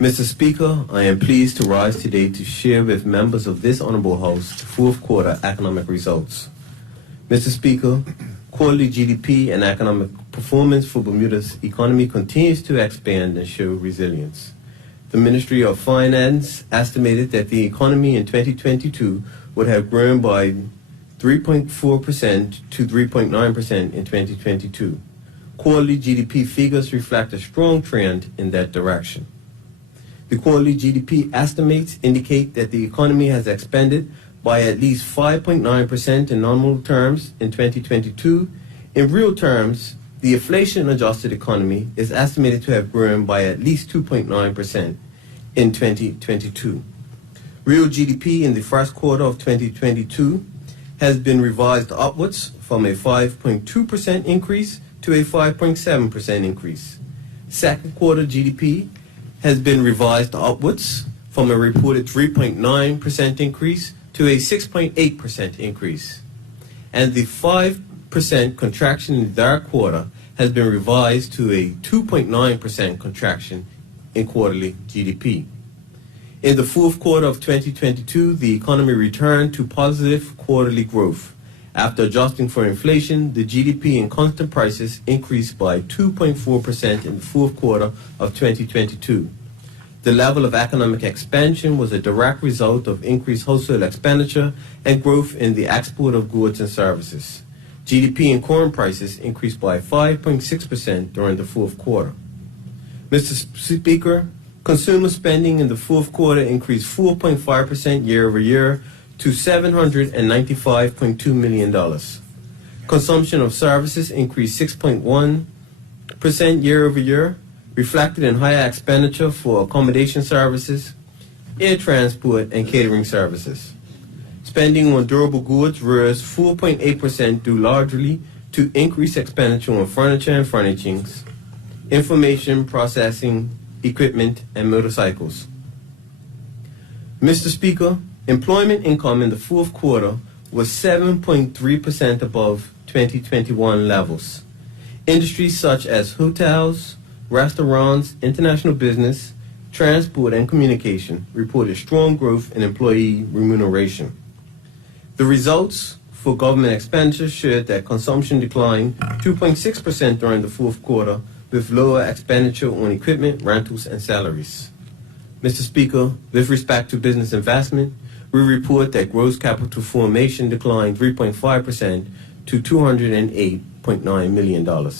Mr. Speaker, I am pleased to rise today to share with members of this Honorable House the fourth quarter economic results. Mr. Speaker, quarterly GDP and economic performance for Bermuda's economy continues to expand and show resilience. The Ministry of Finance estimated that the economy in 2022 would have grown by 3.4% to 3.9% in 2022. Quarterly GDP figures reflect a strong trend in that direction. The quarterly GDP estimates indicate that the economy has expanded by at least 5.9% in nominal terms in 2022. In real terms, the inflation-adjusted economy is estimated to have grown by at least 2.9% in 2022. Real GDP in the first quarter of 2022 has been revised upwards from a 5.2% increase to a 5.7% increase. Second quarter GDP has been revised upwards from a reported 3.9% increase to a 6.8% increase. And the 5% contraction in the third quarter has been revised to a 2.9% contraction in quarterly GDP. In the fourth quarter of 2022, the economy returned to positive quarterly growth. After adjusting for inflation, the GDP in constant prices increased by 2.4% in the fourth quarter of 2022. The level of economic expansion was a direct result of increased household expenditure and growth in the export of goods and services. GDP in corn prices increased by 5.6% during the fourth quarter. Mr. Speaker, consumer spending in the fourth quarter increased 4.5% year over year to $795.2 million. Consumption of services increased 6.1% year over year, reflected in higher expenditure for accommodation services, air transport, and catering services. Spending on durable goods rose 4.8% due largely to increased expenditure on furniture and furnishings, information processing equipment, and motorcycles. Mr. Speaker, employment income in the fourth quarter was 7.3% above 2021 levels. Industries such as hotels, restaurants, international business, transport, and communication reported strong growth in employee remuneration. The results for government expenditures showed that consumption declined 2.6% during the fourth quarter, with lower expenditure on equipment, rentals, and salaries. Mr. Speaker, with respect to business investment, we report that gross capital formation declined 3.5% to $208.9 million.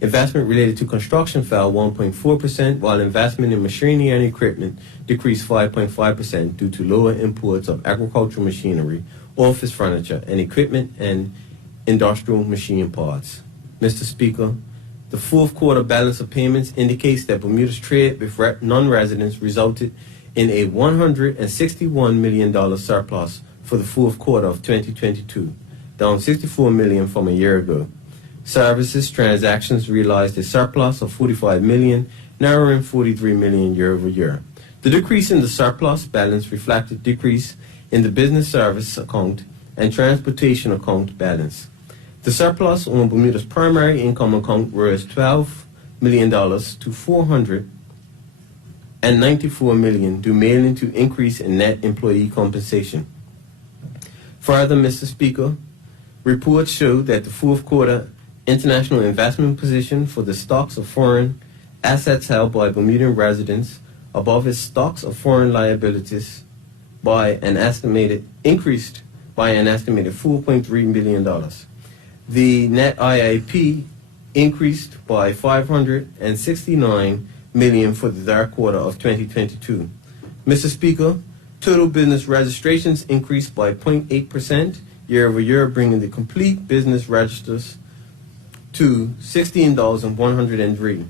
Investment related to construction fell 1.4%, while investment in machinery and equipment decreased 5.5% due to lower imports of agricultural machinery, office furniture, and equipment and industrial machine parts. Mr. Speaker, the fourth quarter balance of payments indicates that Bermuda's trade with non-residents resulted in a $161 million surplus for the fourth quarter of 2022, down $64 million from a year ago. Services transactions realized a surplus of $45 million, narrowing $43 million year over year. The decrease in the surplus balance reflected decrease in the business service account and transportation account balance. The surplus on Bermuda's primary income account rose $12 million to $494 million, due mainly to increase in net employee compensation. Further, Mr. Speaker, reports show that the fourth quarter international investment position for the stocks of foreign assets held by Bermudan residents above its stocks of foreign liabilities increased by an estimated $4.3 billion. The net IIP increased by $569 million for the third quarter of 2022. Mr. Speaker, total business registrations increased by 0.8% year over year, bringing the complete business registers to 16,103.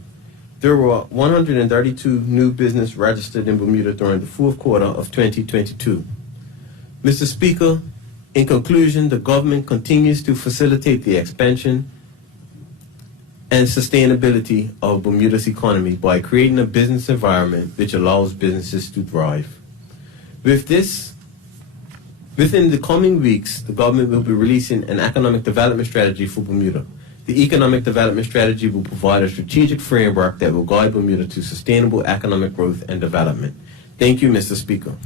There were 132 new business registered in Bermuda during the fourth quarter of 2022. Mr. Speaker, in conclusion, the government continues to facilitate the expansion and sustainability of Bermuda's economy by creating a business environment which allows businesses to thrive. With this, within the coming weeks, the government will be releasing an economic development strategy for Bermuda. The economic development strategy will provide a strategic framework that will guide Bermuda to sustainable economic growth and development. Thank you, Mr. Speaker.